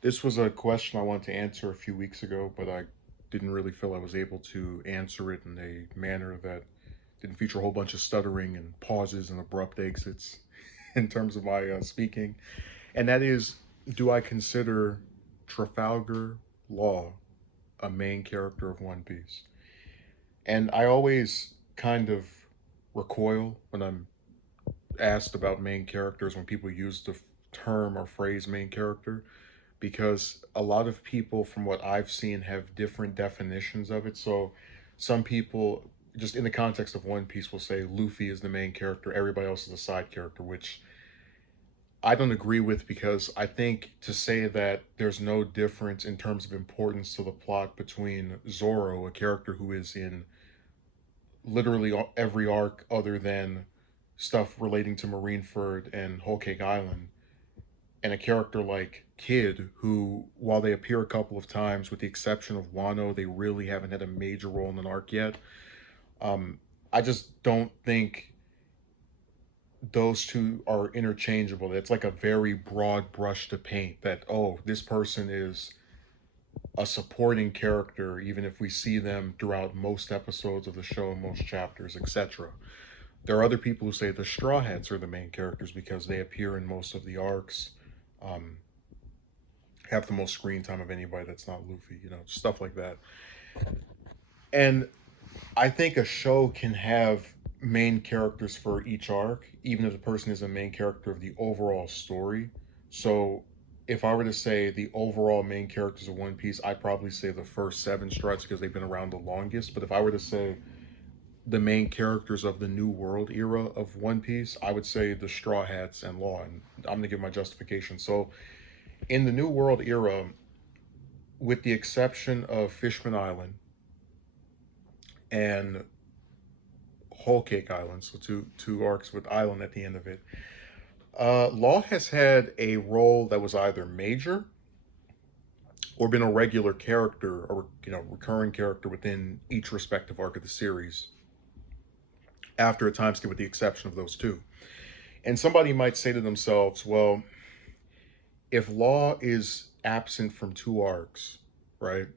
This was a question I wanted to answer a few weeks ago, but I didn't really feel I was able to answer it in a manner that didn't feature a whole bunch of stuttering and pauses and abrupt exits in terms of my speaking. And that is, do I consider Trafalgar Law a main character of One Piece? And I always kind of recoil when I'm asked about main characters when people use the term or phrase main character, because a lot of people, from what I've seen, have different definitions of it. So some people, just in the context of One Piece, will say Luffy is the main character, everybody else is a side character, which I don't agree with, because I think to say that there's no difference in terms of importance to the plot between Zoro, a character who is in literally every arc other than stuff relating to Marineford and Whole Cake Island, and a character like Kid, who, while they appear a couple of times, with the exception of Wano, they really haven't had a major role in an arc yet. Um, I just don't think those two are interchangeable. It's like a very broad brush to paint that, oh, this person is a supporting character, even if we see them throughout most episodes of the show, most chapters, etc. There are other people who say the Straw Hats are the main characters because they appear in most of the arcs, um, have the most screen time of anybody that's not Luffy, stuff like that. And I think a show can have main characters for each arc, even if the person is a main character of the overall story. So if I were to say the overall main characters of One Piece, I'd probably say the first seven Struts because they've been around the longest. But if I were to say the main characters of the New World era of One Piece, I would say the Straw Hats and Law. And I'm going to give my justification. So in the New World era, with the exception of Fishman Island and Whole Cake Island, so two arcs with Island at the end of it, Law has had a role that was either major or been a regular character, or recurring character within each respective arc of the series. After a time skip, with the exception of those two, and somebody might say to themselves, "Well, if Law is absent from two arcs, right?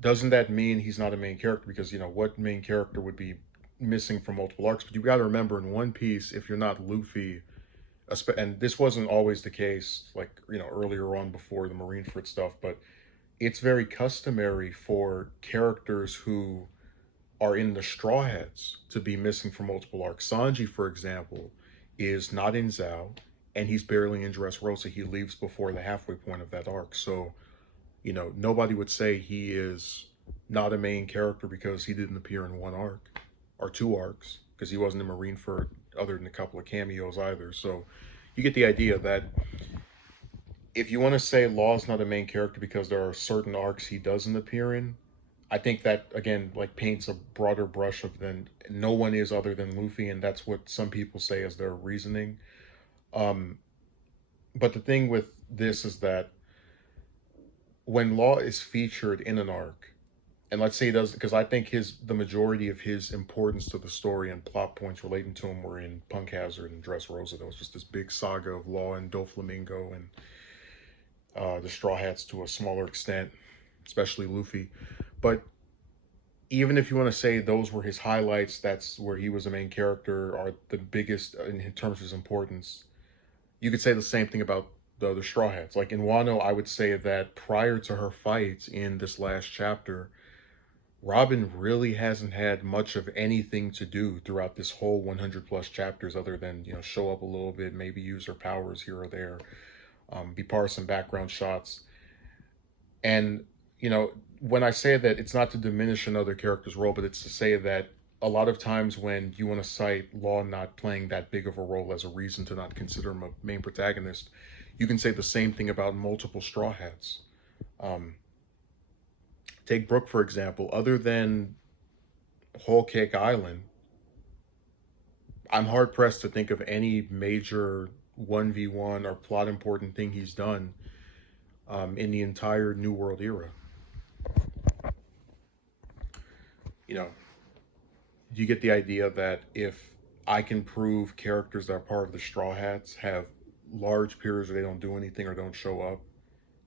Doesn't that mean he's not a main character? Because what main character would be missing from multiple arcs?" But you got to remember, in One Piece, if you're not Luffy, and this wasn't always the case, like earlier on before the Marineford stuff, but it's very customary for characters who are in the Straw Hats to be missing from multiple arcs. Sanji, for example, is not in Zao, and he's barely in Dressrosa. He leaves before the halfway point of that arc. So nobody would say he is not a main character because he didn't appear in one arc or two arcs, because he wasn't in Marineford other than a couple of cameos either. So you get the idea that if you want to say Law's not a main character because there are certain arcs he doesn't appear in, I think that again like paints a broader brush of then no one is other than Luffy, and that's what some people say as their reasoning. Um, but the thing with this is that when Law is featured in an arc, and let's say he does, because I think the majority of his importance to the story and plot points relating to him were in Punk Hazard and Dressrosa. There was just this big saga of Law and Doflamingo and the Straw Hats to a smaller extent, especially Luffy. But even if you want to say those were his highlights, that's where he was the main character, are the biggest in terms of his importance. You could say the same thing about the other Straw Hats. Like in Wano, I would say that prior to her fight in this last chapter, Robin really hasn't had much of anything to do throughout this whole 100 plus chapters, other than show up a little bit, maybe use her powers here or there, be part of some background shots. And when I say that, it's not to diminish another character's role, but it's to say that a lot of times when you want to cite Law not playing that big of a role as a reason to not consider him a main protagonist, you can say the same thing about multiple Straw Hats. Um, Take Brook, for example. Other than Whole Cake Island, I'm hard pressed to think of any major 1v1 or plot important thing he's done in the entire New World era. You know, you get the idea that if I can prove characters that are part of the Straw Hats have large periods where they don't do anything or don't show up,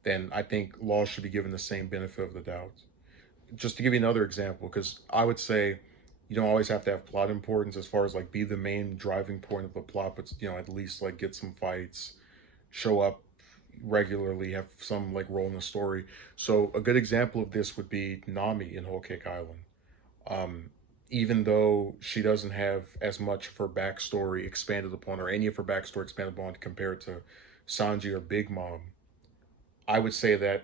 then I think Law should be given the same benefit of the doubt. Just to give you another example, because I would say you don't always have to have plot importance as far as like be the main driving point of the plot, but at least like get some fights, show up regularly, have some like role in the story. So a good example of this would be Nami in Whole Cake Island. Um, Even though she doesn't have as much of her backstory expanded upon, or any of her backstory expanded upon compared to Sanji or Big Mom, I would say that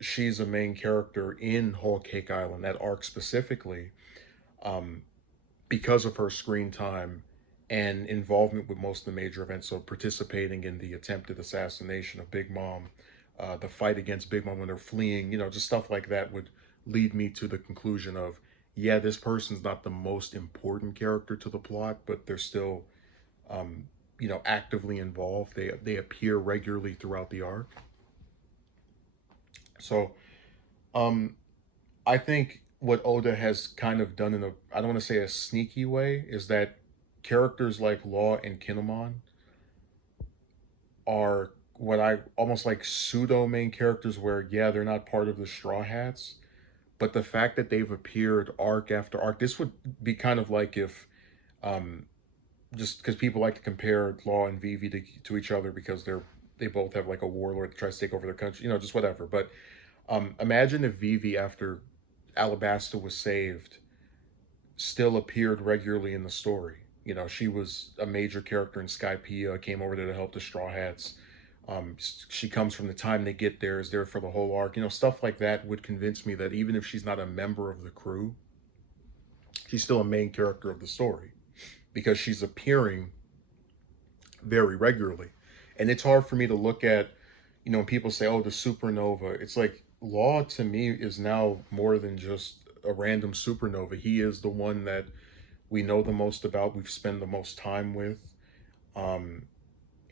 she's a main character in Whole Cake Island, that arc specifically, um, because of her screen time and involvement with most of the major events. So participating in the attempted assassination of Big Mom, the fight against Big Mom when they're fleeing, just stuff like that would lead me to the conclusion of, yeah, this person's not the most important character to the plot, but they're still, um, actively involved. They appear regularly throughout the arc. So, um, I think what Oda has kind of done in a, I don't want to say a sneaky way, is that characters like Law and Kinemon are what I almost like pseudo main characters where, yeah, they're not part of the Straw Hats, but the fact that they've appeared arc after arc, this would be kind of like if, um, just because people like to compare Law and Vivi to each other because they both have like a warlord that tries to take over their country, just whatever. But imagine if Vivi, after Alabasta was saved, still appeared regularly in the story. She was a major character in Skypiea, came over there to help the Straw Hats. She comes from the time they get there, is there for the whole arc. Stuff like that would convince me that even if she's not a member of the crew, she's still a main character of the story because she's appearing very regularly. And it's hard for me to look at, when people say, oh, the supernova, it's like Law to me is now more than just a random supernova. He is the one that we know the most about, we've spent the most time with. Um,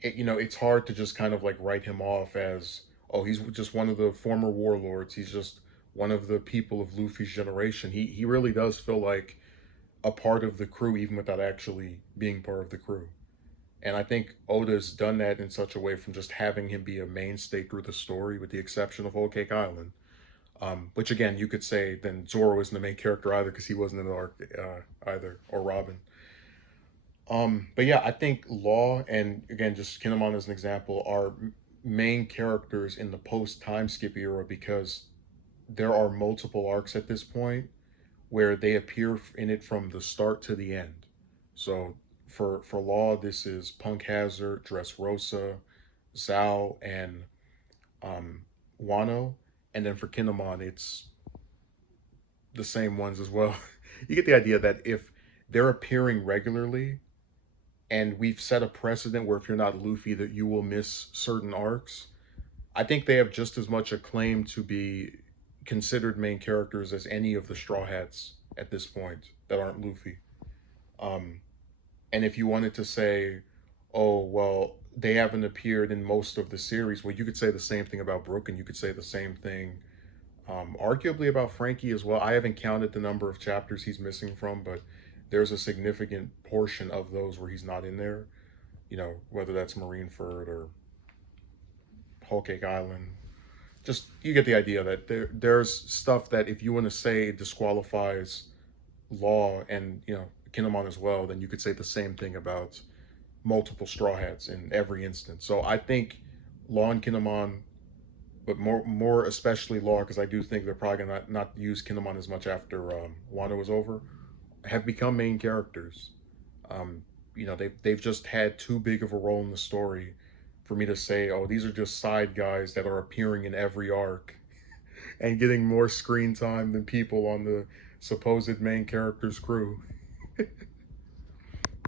it's hard to just kind of like write him off as, oh, he's just one of the former warlords. He's just one of the people of Luffy's generation. He really does feel like a part of the crew, even without actually being part of the crew. And I think Oda's done that in such a way from just having him be a mainstay through the story, with the exception of Whole Cake Island. Which again, you could say then Zoro isn't the main character either because he wasn't in the arc either, or Robin. But yeah, I think Law and again just Kinemon as an example are main characters in the post time skip era because there are multiple arcs at this point where they appear in it from the start to the end. So for Law, this is Punk Hazard, Dressrosa, Zao, and um, Wano, and then for Kinemon, it's the same ones as well. You get the idea that if they're appearing regularly, and we've set a precedent where if you're not Luffy, that you will miss certain arcs. I think they have just as much a claim to be considered main characters as any of the Straw Hats at this point that aren't Luffy. Um, and if you wanted to say, oh, well, they haven't appeared in most of the series, well, you could say the same thing about Brook, and you could say the same thing, arguably about Frankie as well. I haven't counted the number of chapters he's missing from, but there's a significant portion of those where he's not in there. Whether that's Marineford or Whole Cake Island. Just you get the idea that there's stuff that if you want to say disqualifies Law and Kinemon as well, then you could say the same thing about multiple Straw Hats in every instance. So I think Law and Kinemon, but more especially Law, because I do think they're probably gonna not use Kinemon as much after Wano is over, have become main characters. They've just had too big of a role in the story for me to say, oh, these are just side guys that are appearing in every arc and getting more screen time than people on the supposed main character's crew.